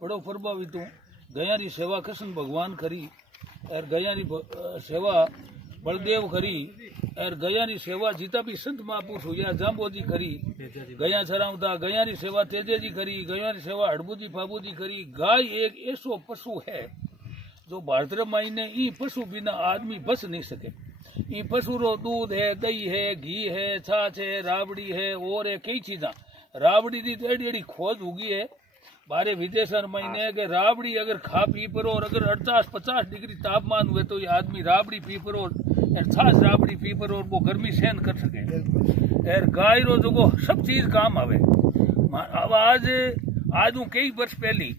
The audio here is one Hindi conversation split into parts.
बड़ो प्रभावित हूँ। गया री सेवा कृष्ण भगवान करी और गया री सेवा बलदेव करी और गया री सेवा जितना भी संत महापुरुष हुआ जाम्बो जी करी, गया छरावता गया री सेवा तेजे जी करी, गया री सेवा हड़बू जी फाबू जी करी। गाय एक ऐसो पशु है जो भारत माई ने ई पशु बिना आदमी बस नहीं सके। ई पशु रो दूध है, दही है, घी है, छाछ है, राबड़ी है और है कई चीजा। राबड़ी की तो एडी एडी खोज होगी है बारे विदेशन महीने के राबड़ी अगर खा पी पर और अगर 48-50 डिग्री तापमान हुए तो ये आदमी राबड़ी पी पर और छाछ राबड़ी पी पर और वो गर्मी सहन कर सके। और गाय रो जो सब चीज काम आवे। अब आज कई वर्ष पहली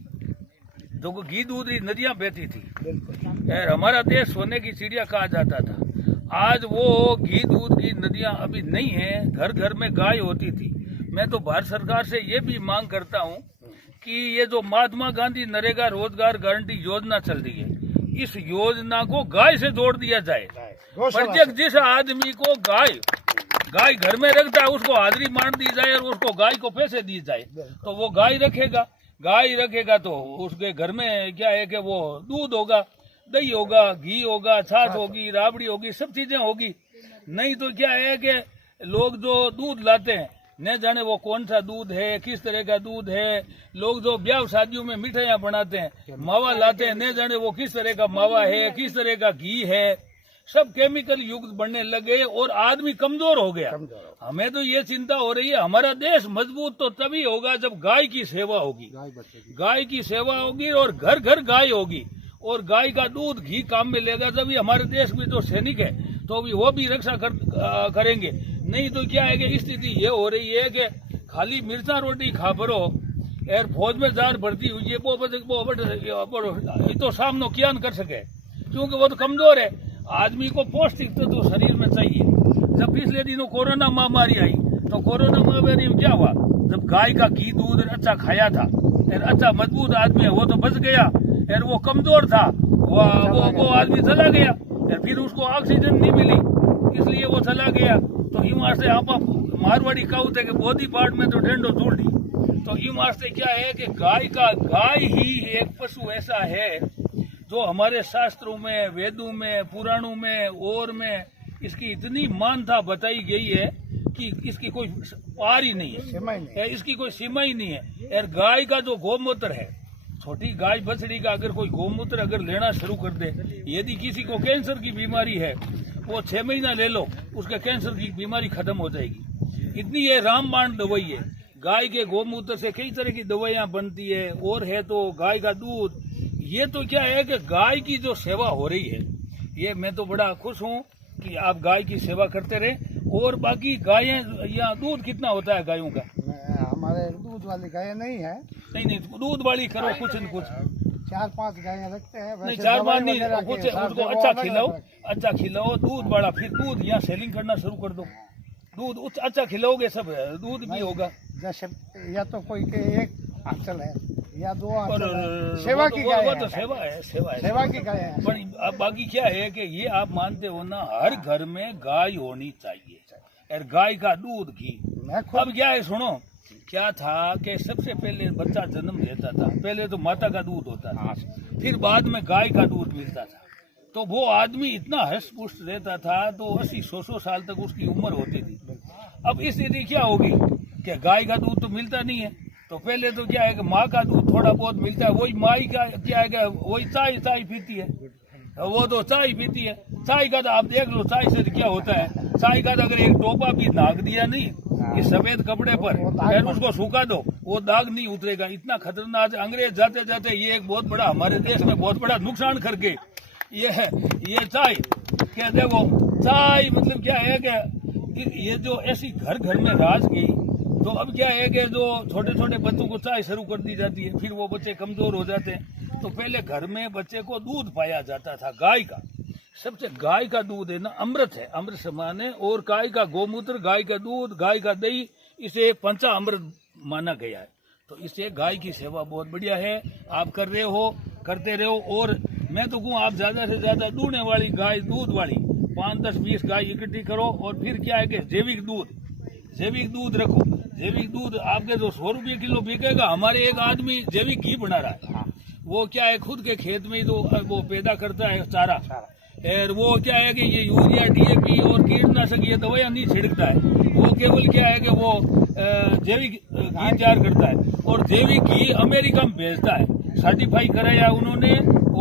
जो घी दूध री नदियां बहती थी और हमारा देश सोने की चिड़िया कहा जाता था। आज वो घी दूध की नदियां अभी नहीं है, घर घर में गाय होती थी। मैं तो भारत सरकार से ये भी मांग करता हूँ कि ये जो महात्मा गांधी नरेगा रोजगार गारंटी योजना चल रही है, इस योजना को गाय से जोड़ दिया जाए। प्रत्येक जिस आदमी को गाय घर में रखता है उसको हाजिरी मान दी जाए और उसको गाय को पैसे दिए जाए तो वो गाय रखेगा तो उसके घर में क्या है कि वो दूध होगा, दही होगा, घी होगा, छाछ होगी, राबड़ी होगी, सब चीजें होगी। नहीं तो क्या है कि लोग जो दूध लाते हैं न जाने वो कौन सा दूध है, किस तरह का दूध है। लोग जो ब्याह शादियों में मिठाइयाँ बनाते हैं, मावा लाते हैं, न जाने वो किस तरह का मावा है, किस तरह का घी है। सब केमिकल युक्त बनने लगे और आदमी कमजोर हो गया। हमें तो ये चिंता हो रही है, हमारा देश मजबूत तो तभी होगा जब गाय की सेवा होगी, गाय की सेवा होगी और घर घर गाय होगी और गाय का दूध घी काम में लेगा। जब हमारे देश में जो सैनिक है तो भी वो भी रक्षा करेंगे। नहीं तो क्या है कि स्थिति ये हो रही है कि खाली मिर्चा रोटी खा परो और फौज में जार भर्ती हुई है वो तो सामनो क्या कर सके क्योंकि वो तो कमजोर है। आदमी को पौष्टिक तो शरीर में चाहिए। जब पिछले दिनों कोरोना महामारी आई तो कोरोना महामारी में क्या हुआ, जब गाय का घी दूध अच्छा खाया था और अच्छा मजबूत आदमी है वो तो बच गया और वो कमजोर था वो आदमी चला गया और फिर उसको ऑक्सीजन नहीं मिली इसलिए वो चला गया। तो यूं वास्ते आप मारवाड़ी कहते कि बॉडी पार्ट में तो डेंडो चूड़ी। तो यूं वास्ते क्या है कि गाय ही एक पशु ऐसा है जो हमारे शास्त्रों में, वेदों में, पुराणों में और में इसकी इतनी मान्यता बताई गई है कि इसकी कोई पार ही नहीं है, इसकी कोई सीमा ही नहीं है। और गाय का जो गोमूत्र है, छोटी गाय बछड़ी का अगर कोई गोमूत्र अगर लेना शुरू कर दे, यदि किसी को कैंसर की बीमारी है वो 6 महीना ले लो उसके कैंसर की बीमारी खत्म हो जाएगी। इतनी ये रामबाण दवाई है। गाय के गोमूत्र से कई तरह की दवाइयां बनती है और है तो गाय का दूध। ये तो क्या है कि गाय की जो सेवा हो रही है, ये मैं तो बड़ा खुश हूँ कि आप गाय की सेवा करते रहे। और बाकी गायें, यहाँ दूध कितना होता है गायों का? हमारे दूध वाली गायें नहीं है। नहीं दूध वाली करो कुछ न कुछ। 4-5 गायें रखते हैं। नहीं 4-5 नहीं, कुछ उसको अच्छा खिलाओ दूध वाला, फिर दूध यहाँ सेलिंग करना शुरू कर दो। दूध अच्छा खिलाओगे सब दूध भी होगा। जैसे या तो कोई के एक आंचल है या 2 आंचल है, सेवा की गाय है। तो सेवा की गाय है। पर बाकी क्या है कि ये आप मानते हो ना, हर घर में गाय होनी चाहिए और गाय का दूध घी। अब क्या है सुनो, क्या था कि सबसे पहले बच्चा जन्म लेता था, पहले तो माता का दूध होता था, फिर बाद में गाय का दूध मिलता था। तो वो आदमी इतना हष्ट पुष्ट रहता था तो 80-100 साल तक उसकी उम्र होती थी। अब स्थिति क्या होगी कि गाय का दूध तो मिलता नहीं है। तो पहले तो क्या है कि माँ का दूध थोड़ा बहुत मिलता है, वही माँ का क्या है कि वही चाय पीती है, वो तो चाय पीती है। चाय का तो आप देख लो, चाय से क्या होता है, चाय का तो अगर एक टोपा भी नाक दिया नहीं इस सफेद कपड़े पर फिर उसको सूखा दो, वो दाग नहीं उतरेगा। इतना खतरनाक अंग्रेज जाते जाते ये एक बहुत बड़ा हमारे देश में बहुत बड़ा नुकसान करके ये चाय क्या देखो, चाय मतलब क्या है कि ये जो ऐसी घर घर में राज गई तो अब क्या है कि जो छोटे छोटे बच्चों को चाय शुरू कर दी जाती है, फिर वो बच्चे कमजोर हो जाते हैं। तो पहले घर में बच्चे को दूध पाया जाता था गाय का। सबसे गाय का दूध है ना अमृत है, अमृत समान है। और गाय का गोमूत्र, गाय का दूध, गाय का दही, इसे पंचा अमृत माना गया है। तो इससे गाय की सेवा बहुत बढ़िया है, आप कर रहे हो, करते रहो। और मैं तो कहूँ आप ज्यादा से ज्यादा दूधने वाली गाय, दूध वाली 5, 10, 20 गाय इकट्ठी करो। और फिर क्या है कि जैविक दूध रखो। जैविक दूध आपके जो 100 रुपये किलो बिकेगा, हमारे एक आदमी जैविक घी बना रहा है। हाँ, वो क्या है, खुद के खेत में ही तो वो पैदा करता है चारा। अच्छा। और वो क्या है कि ये यूरिया, डीएपी और कीटनाशक ये दवाइयाँ नहीं छिड़कता है। वो केवल क्या है कि वो जैविक घी तैयार करता है और जैविक घी अमेरिका में भेजता है। सर्टिफाई कराया उन्होंने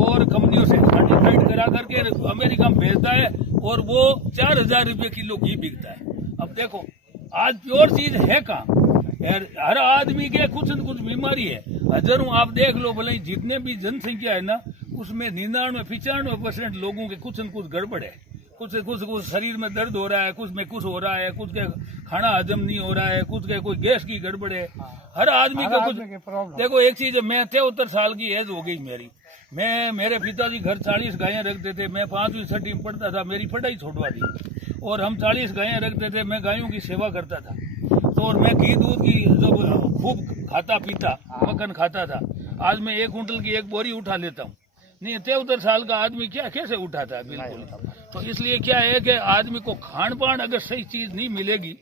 और कंपनियों से सर्टिफाइड करा करके अमेरिका में भेजता है और वो 4000 रुपये किलो घी बिकता है। अब देखो आज प्योर चीज है कहाँ? यार हर आदमी के कुछ न कुछ बीमारी है। हजारों आप देख लो, भले जितने भी जनसंख्या है ना, उसमें 99-95% लोगों के कुछ न कुछ गड़बड़ है। कुछ शरीर में दर्द हो रहा है, कुछ में कुछ हो रहा है, कुछ के खाना हजम नहीं हो रहा है, कुछ के कोई गैस की गड़बड़ है। हर आदमी का कुछ। प्रॉब्लम। देखो एक चीज है, मैं 73 साल की एज हो गई मेरी। मेरे पिताजी घर 40 गायें रखते थे। मैं 5वीं 6वीं में पढ़ता था, मेरी पढ़ाई छोड़वा दी और हम 40 गायें रखते थे। मैं गायों की सेवा करता था तो, और मैं घी दूध की जो खूब खाता पीता, मक्खन खाता था। आज मैं 1 कुंटल की 1 बोरी उठा लेता हूँ। नहीं 73 साल का आदमी क्या कैसे उठाता है? बिल्कुल। तो इसलिए क्या है कि आदमी को खान पान अगर सही चीज नहीं मिलेगी,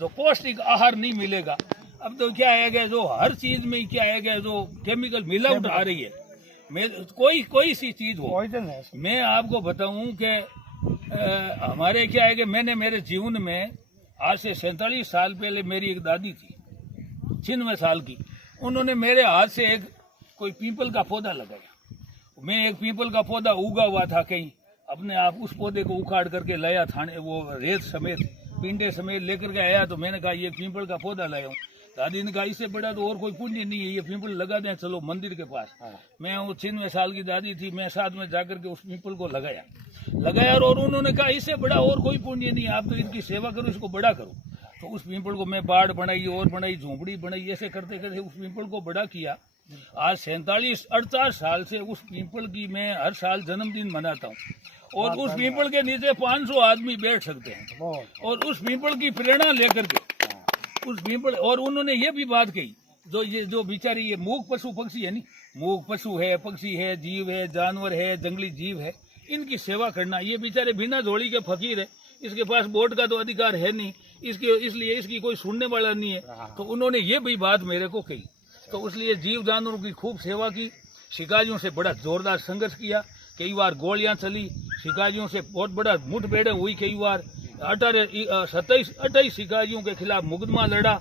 जो पौष्टिक आहार नहीं मिलेगा, अब तो क्या है कि जो हर चीज में क्या है कि जो केमिकल मिलावट आ रही है, कोई सी चीज हो। पॉइजन है। मैं आपको बताऊं कि हमारे क्या है कि मैंने मेरे जीवन में आज से 47 साल पहले मेरी एक दादी थी 96 साल की। उन्होंने मेरे हाथ से एक कोई पीपल का पौधा लगाया। मैं एक पीपल का पौधा उगा हुआ था कहीं, अपने आप उस पौधे को उखाड़ करके लाया थाने, वो रेत समेत पिंडे समेत लेकर के आया। तो मैंने कहा ये पीपल का पौधा लाया हूँ। दादी ने कहा इससे बड़ा तो और कोई पुण्य नहीं है, ये पीपल लगा दें चलो मंदिर के पास। मैं वो 96 साल की दादी थी, मैं साथ में जाकर के उस पीपल को लगाया और उन्होंने कहा इससे बड़ा और कोई पुण्य नहीं है, आप तो इनकी सेवा करो, इसको बड़ा करो। तो उस पीपल को मैं बाड़ बनाई और बनाई, झोंपड़ी बनाई, ऐसे करते करते उस पीपल को बड़ा किया। आज 47-48 साल से उस पीपल की मैं हर साल जन्मदिन मनाता हूँ और उस पीपल के नीचे 500 आदमी बैठ सकते हैं और उस पीपल की प्रेरणा लेकर के उस पीपल। और उन्होंने ये भी बात कही, जो बेचारी ये मूक पशु पक्षी है, नहीं मूक पशु है, पक्षी है, जीव है, जानवर है, जंगली जीव है, इनकी सेवा करना। ये बेचारे बिना झोली के फकीर है, इसके पास वोट का तो अधिकार है नहीं, इसलिए इसकी कोई सुनने वाला नहीं है। तो उन्होंने ये भी बात मेरे को कही। तो इसलिए जीव जानवरों की खूब सेवा की, शिकारियों से बड़ा जोरदार संघर्ष किया, कई बार गोलियां चली, शिकारियों से बहुत बड़ा मुठभेड़ हुई, कई बार 27-28 शिकारियों के खिलाफ मुकदमा लड़ा।